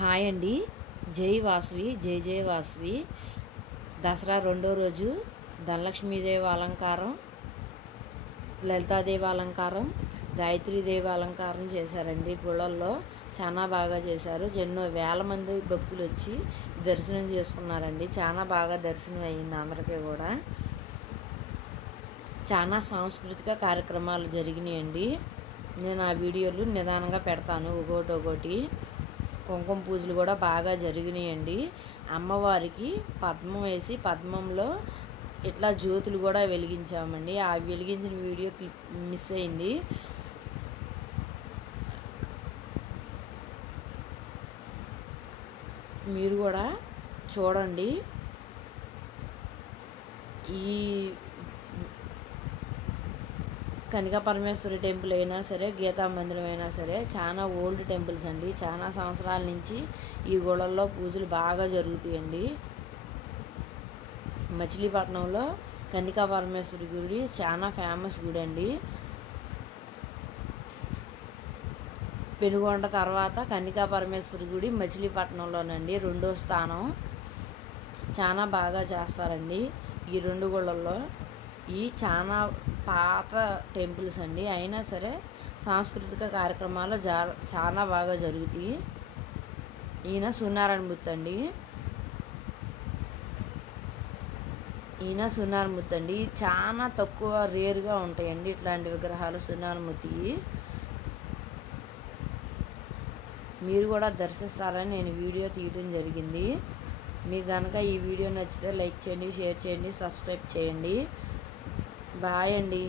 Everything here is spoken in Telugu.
హాయ్ అండి. జై వాసవి, జై జై వాసవి. దసరా రెండో రోజు ధనలక్ష్మీదేవి అలంకారం, లలితాదేవి అలంకారం, గాయత్రీదేవి అలంకారం చేశారండి. గుళ్ళల్లో చాలా బాగా చేశారు. ఎన్నో వేల మంది భక్తులు వచ్చి దర్శనం చేసుకున్నారండి. చాలా బాగా దర్శనం అయ్యింది అందరికీ కూడా. చాలా సాంస్కృతిక కార్యక్రమాలు జరిగినాయండి. నేను ఆ వీడియోలు నిదానంగా పెడతాను ఒకటి. కుంకుమ పూజలు కూడా బాగా జరిగినాయండి. అమ్మవారికి పద్మం వేసి పద్మంలో ఇట్లా జ్యోతులు కూడా వెలిగించామండి. ఆ వెలిగించిన వీడియో క్లిప్ మిస్ అయింది. మీరు కూడా చూడండి. ఈ కనికా పరమేశ్వరి టెంపుల్ అయినా సరే, గీతా మందిరం అయినా సరే చాలా ఓల్డ్ టెంపుల్స్ అండి. చాలా సంవత్సరాల నుంచి ఈ గుళ్ళల్లో పూజలు బాగా జరుగుతాయండి. మచిలీపట్నంలో కనికా పరమేశ్వరి గుడి చాలా ఫేమస్ గుడి అండి. పెనుగొండ తర్వాత కనికా పరమేశ్వరి గుడి మచిలీపట్నంలోనండి రెండో స్థానం. చాలా బాగా చేస్తారండి ఈ రెండు గుళ్ళల్లో. ఈ చాలా పాత టెంపుల్స్ అండి. అయినా సరే సాంస్కృతిక కార్యక్రమాలు చాలా బాగా జరుగుతాయి. ఈయన సూర్యనారాయణమూర్తి అండి. చాలా తక్కువ రేరుగా ఉంటాయండి ఇట్లాంటి విగ్రహాలు సూర్యనారాయణమూర్తి. మీరు కూడా దర్శిస్తారని నేను వీడియో తీయడం జరిగింది. మీకు కనుక ఈ వీడియో నచ్చితే లైక్ చేయండి, షేర్ చేయండి, సబ్స్క్రైబ్ చేయండి. బాయ్ అండి.